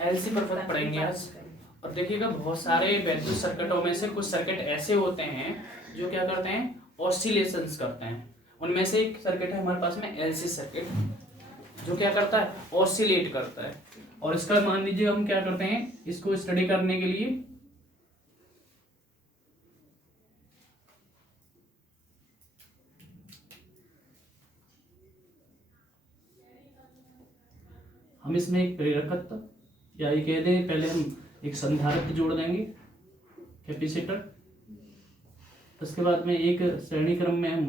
LC पर फर्क पड़ेंगे आज। और देखिएगा बहुत सारे वैद्युत सर्किटों में से कुछ सर्किट ऐसे होते हैं जो क्या करते हैं, ऑसिलेशंस करते हैं। उनमें से एक सर्किट है हमारे पास में एलसी सर्किट, जो क्या करता है, ऑसिलेट करता है। और इसका मान लीजिए हम क्या करते हैं, इसको स्टडी करने के लिए हम इसमें एक प्रेरकत्व या ये कह दें, पहले हम एक संधारित्र जोड़ देंगे, कैपेसिटर। उसके बाद में एक श्रेणी क्रम में हम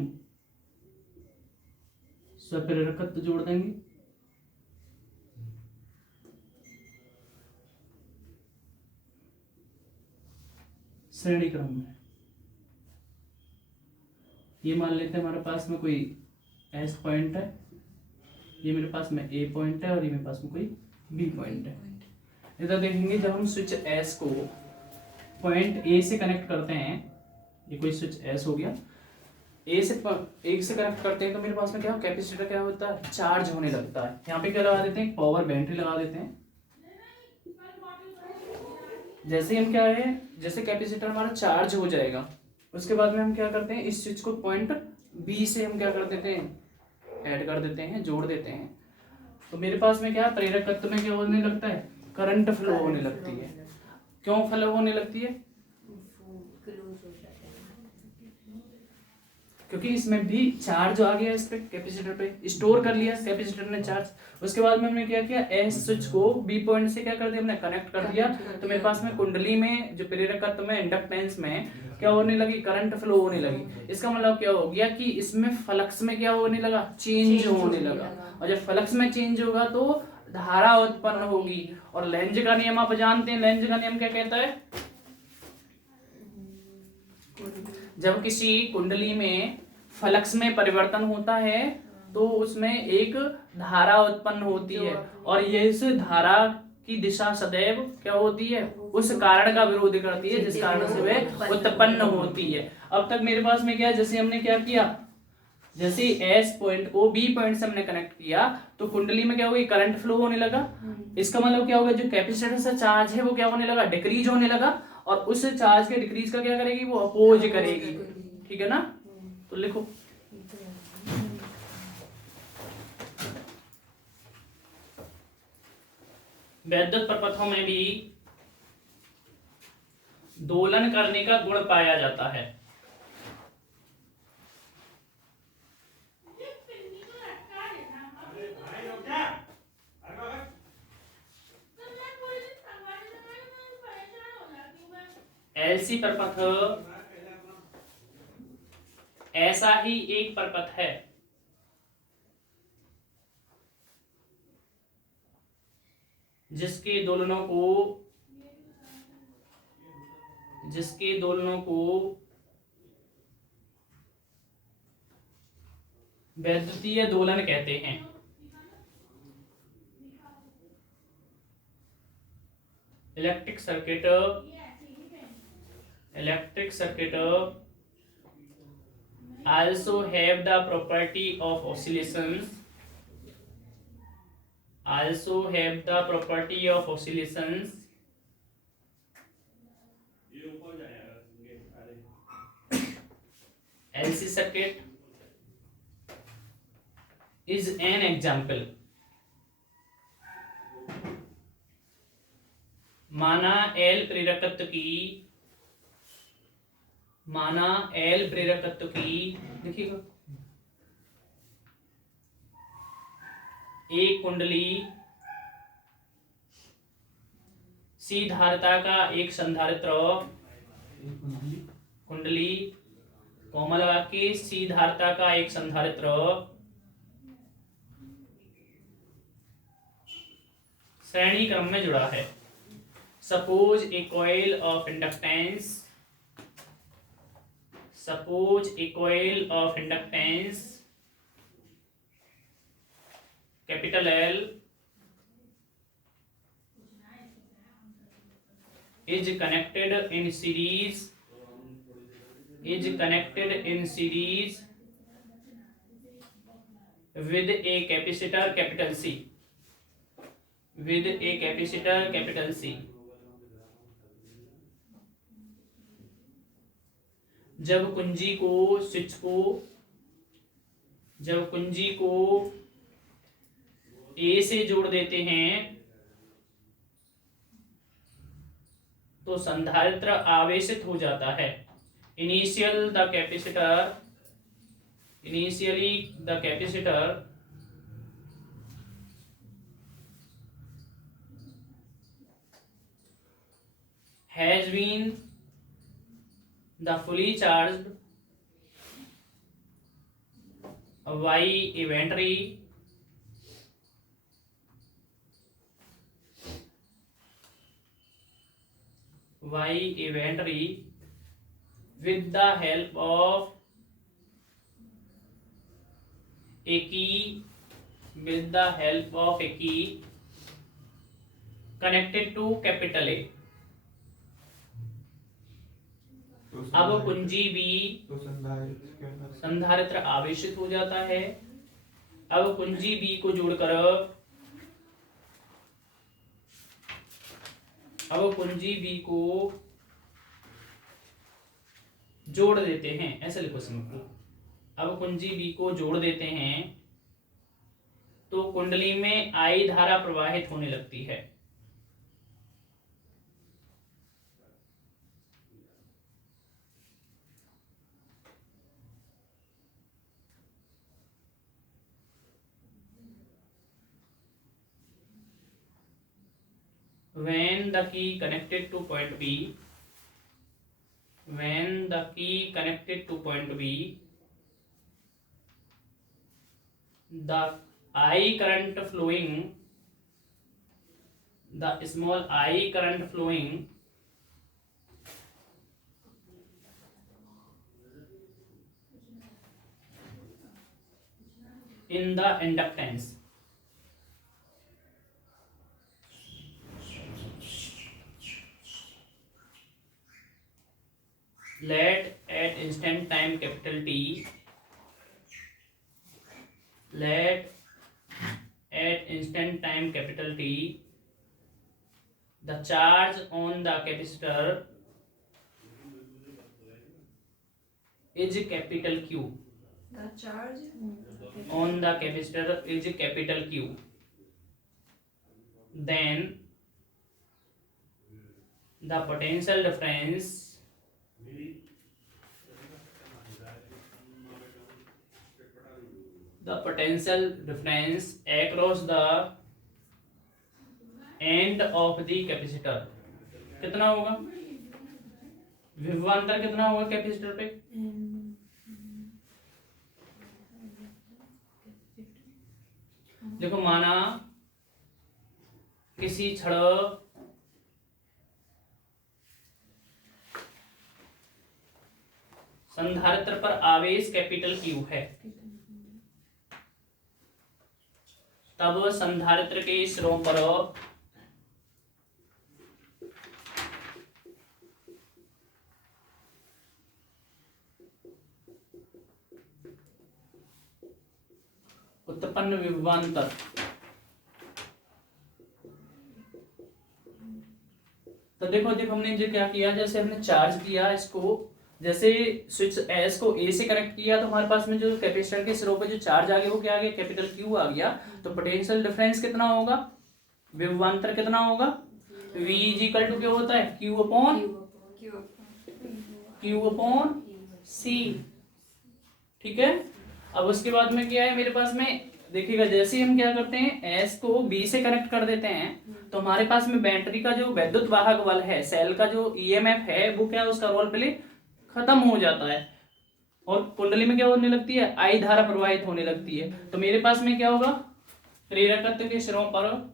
स्वप्रेरकत्व जोड़ देंगे। श्रेणी क्रम में ये मान लेते हैं हमारे पास में कोई एस पॉइंट है, ये मेरे पास में ए पॉइंट है और ये मेरे पास में कोई बी पॉइंट है। इधर देखेंगे जब हम स्विच एस को पॉइंट ए से कनेक्ट करते हैं, ये कोई स्विच एस हो गया, ए से कनेक्ट करते हैं तो मेरे पास में क्या कैपेसिटर क्या होता है, चार्ज होने लगता है। यहाँ पे क्या लगा देते हैं, पावर बैटरी लगा देते हैं। जैसे हम क्या है, जैसे कैपेसिटर हमारा चार्ज हो जाएगा, उसके बाद में हम क्या करते हैं, इस स्विच को पॉइंट बी से हम क्या कर देते हैं, ऐड कर देते हैं, जोड़ देते हैं। तो मेरे पास में क्या प्रेरकत्व में क्या होने लगता है, करंट फ्लो होने लगती है। क्यों फ्लो होने लगती है, क्योंकि इसमें भी चार्ज आ गया, इस पे कैपेसिटर पे स्टोर कर लिया कैपेसिटर ने चार्ज। उसके बाद में हमने क्या किया, एस स्विच को बी पॉइंट से क्या कर दिया, हमने कनेक्ट कर दिया। तो मेरे पास में कुंडली में जो प्रेरकत्व में इंडक्टेंस में क्या होने लगी, करंट फ्लो होने लगी। इसका मतलब क्या हो गया कि इसमें फ्लक्स में क्या होने लगा, चेंज होने लगा। और जब फ्लक्स में चेंज होगा तो धारा उत्पन्न होगी। और लेंज का नियम आप जानते हैं, लेंज का नियम क्या कहता है, जब किसी कुंडली में फ्लक्स में परिवर्तन होता है तो उसमें एक धारा उत्पन्न होती है, और ये इस धारा की दिशा सदैव क्या होती है, उस कारण का विरोध करती है जिस कारण से वह उत्पन्न होती है। अब तक मेरे पास में क्या है, जैसे हमने क्या किया, जैसे एस पॉइंट को बी पॉइंट से हमने कनेक्ट किया तो कुंडली में क्या होगा, करंट फ्लो होने लगा। इसका मतलब क्या होगा, जो कैपेसिटर से चार्ज है वो क्या होने लगा, डिक्रीज होने लगा। और उस चार्ज के डिक्रीज का क्या करेगी, वो अपोज करेगी। ठीक है ना, तो लिखो वैद्युत प्रपथों में भी दोलन करने का गुण पाया जाता है। एलसी प्रपथ ऐसा ही एक प्रपथ है जिसके दोलनों को वैद्युतीय दोलन कहते हैं। Electric circuit also have the property of oscillations. LC circuit is an example. माना L प्रेरकत्व की देखिएगा, एक कुंडली सी धारिता का एक संधारित्र, कुंडली कोमल के सी धारिता का एक संधारित्र श्रेणी क्रम में जुड़ा है। Suppose A coil of inductance capital L is connected in series with a capacitor capital C. With a capacitor capital C. जब कुंजी को ए से जोड़ देते हैं तो संधारित्र आवेशित हो जाता है। Initially the capacitor has been the fully charged by a battery with the help of a key connected to capital A। अब कुंजी बी संधारित्र आवेशित हो जाता है। अब कुंजी बी को जोड़ देते हैं, ऐसे लिखो सिंपल। अब कुंजी बी को जोड़ देते हैं तो कुंडली में आई धारा प्रवाहित होने लगती है। When the key connected to point B, the small I current flowing in the inductance let at instant time capital T, the charge on the capacitor is capital Q. The charge On the capacitor is capital Q. Then the potential difference across the end of the capacitor कितना होगा? विभवांतर कितना होगा capacitor पे? देखो माना किसी क्षण संधारित्र पर आवेश कैपिटल Q है, तब संधारित्र के सिरों पर उत्पन्न विभवांतर तो देखो हमने जो क्या किया, जैसे हमने चार्ज किया इसको, जैसे स्विच एस को ए से कनेक्ट किया तो हमारे पास में जो कैपेसिटर के सिरों पे जो चार्ज आ गया वो क्या आ गया? कैपिटल क्यू आ गया। तो पोटेंशियल डिफरेंस कितना होगा? विभवांतर कितना होगा? V इज इक्वल टू क्या होता है? Q upon C। ठीक है। अब उसके बाद में क्या है मेरे पास में, देखिएगा जैसे हम क्या करते हैं S को B से कनेक्ट कर देते हैं तो हमारे पास में बैटरी का जो वैद्युत वाहक बल है, सेल का जो EMF है वो क्या, उसका रोल प्ले खत्म हो जाता है और कुंडली में क्या होने लगती है? आई धारा प्रवाहित होने लगती है। तो मेरे पास में क्या होगा? प्रेरकत्व के सिरों पर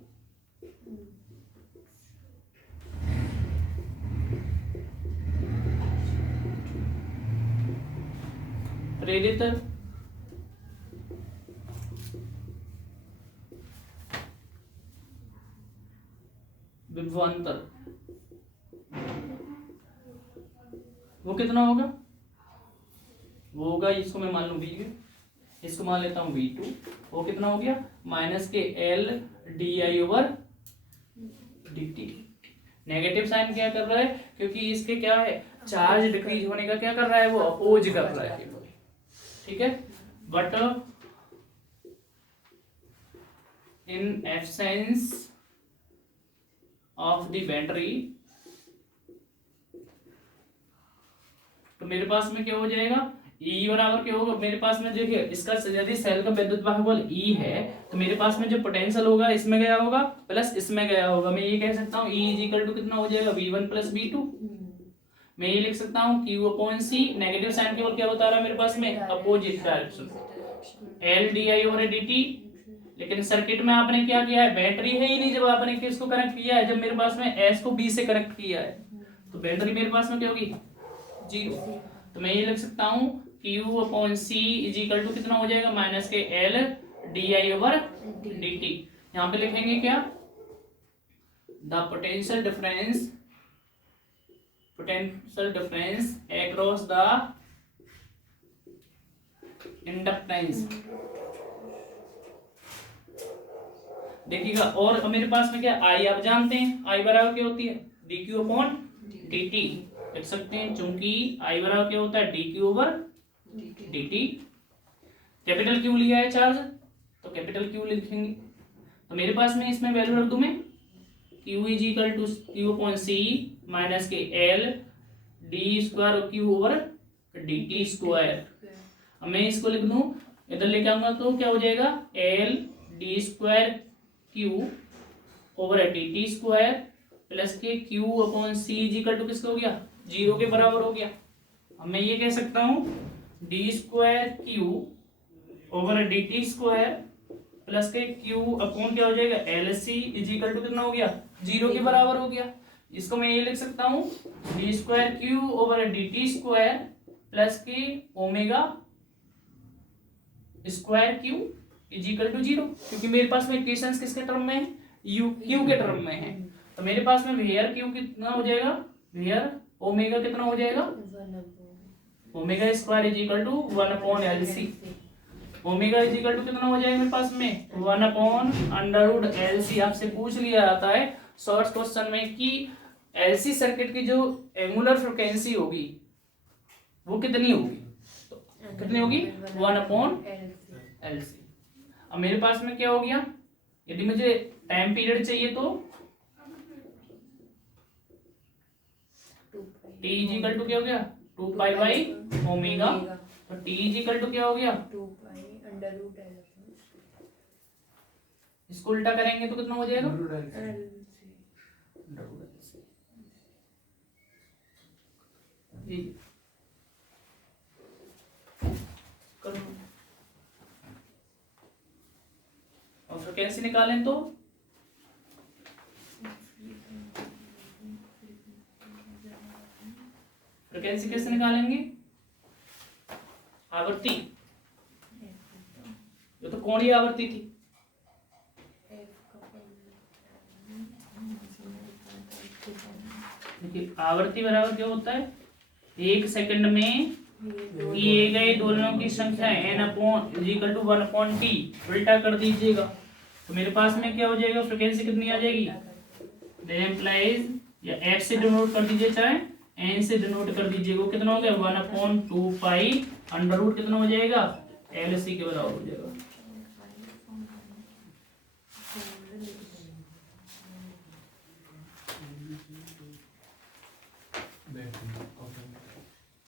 प्रेरित विभवांतर वो कितना होगा? वो होगा, इसको मैं मान लूं V, इसको मान लेता हूं V2। वो कितना हो गया? -L di/dt। dt। Negative sign क्या कर रहा है, क्योंकि इसके क्या है, चार्ज डिक्रीज होने का क्या कर रहा है, वो अपोज कर रहा है, ठीक है। But in absence of the battery, तो मेरे पास में क्या हो जाएगा, E बराबर क्या होगा, मेरे पास में देखिए इसका यदि सेल का विद्युत वाहक E है, तो मेरे पास में जो पोटेंशियल होगा इसमें गया होगा प्लस इसमें गया होगा। मैं ये कह सकता हूँ E इज इक्वल टू कितना हो जाएगा, V1 प्लस V2। मैं ये लिख सकता हूँ Q upon C, negative sign केवल क्या बता रहा है मेरे पास में, opposite direction, L di over dt। लेकिन सर्किट में आपने क्या किया है, बैटरी है ही नहीं जब आपने किसको कनेक्ट किया है, जब मेरे पास में S को B से कनेक्ट किया है, तो बैटरी मेरे पास में क्या होगी, 0। तो मैं ये लिख सकता हूँ Q upon C is equal to कितना हो जाएगा, माइनस के L di ओवर dt। यहाँ पे लिखेंगे क्या, the potential difference across the inductance. देखिएगा, और मेरे पास में क्या, I आप जानते हैं, I बराबर क्या होती है, dq अपॉन dt लिख सकते हैं, चूंकि I बराबर क्या होता है, dq over dt। Capital Q लिया है चार्ज, तो कैपिटल Q लिखेंगे, तो मेरे पास में इसमें वैल्यू रख दूं मैं, Q is equal to Q upon C minus के L d square Q over dt square. अब मैं इसको लिख दूं, इधर लेके आऊंगा तो क्या हो जाएगा, L d square Q over dt square plus के Q upon C is equal to किसका हो गया, 0 के बराबर हो गया। अब मैं ये कह सकता हूँ d square Q over dt square plus के Q अपॉन क्या हो जाएगा, LC इज इक्वल टू कितना हो गया, 0 के बराबर हो गया। इसको मैं ये लिख सकता हूँ d square Q over dt square plus के omega square Q is equal to 0, क्योंकि मेरे पास में इक्वेशंस किसके टर्म में है, U Q के टर्म में है। तो मेरे पास में वेयर Q कितना हो जाएगा, वेयर ओमेगा कितना हो जाएगा, omega square is equal to 1 upon LC। Omega is equal to कितना हो जाएगा मेरे पास में, 1 अपॉन अंडर रूट LC। आपसे पूछ लिया जाता है शॉर्ट क्वेश्चन में कि LC सर्किट की जो एंगुलर फ्रीक्वेंसी होगी वो कितनी होगी, तो कितनी होगी, 1 अपॉन LC। अब मेरे पास में क्या हो गया, यदि मुझे टाइम पीरियड चाहिए तो T इज इक्वल टू क्या हो गया, 2 पाई बाई ओमेगा, तो T इज इक्वल टू क्या हो गया, 2 पाई अंडर रूट L। इसको उल्टा करेंगे तो कितना हो जाएगा, और फ्रीक्वेंसी निकालें तो फ्रीक्वेंसी कैसे निकालेंगे, आवृत्ति, ये तो कोणीय आवृत्ति थी, देखिए आवृत्ति बराबर क्या होता है, 1 सेकंड में किए गए दोलनों की संख्या n upon is equal to 1 upon t। उल्टा कर दीजिएगा तो मेरे पास में क्या हो जाएगा, फ्रीक्वेंसी कितनी आ जाएगी, दैट इंप्लाइज, या f से डिनोट कर दीजिए चाहे n से डिनोट कर दीजिएगा, वो कितना हो गया, 1 अपॉन 2 पाई अंडर रूट कितना हो जाएगा, LC के बराबर हो जाएगा।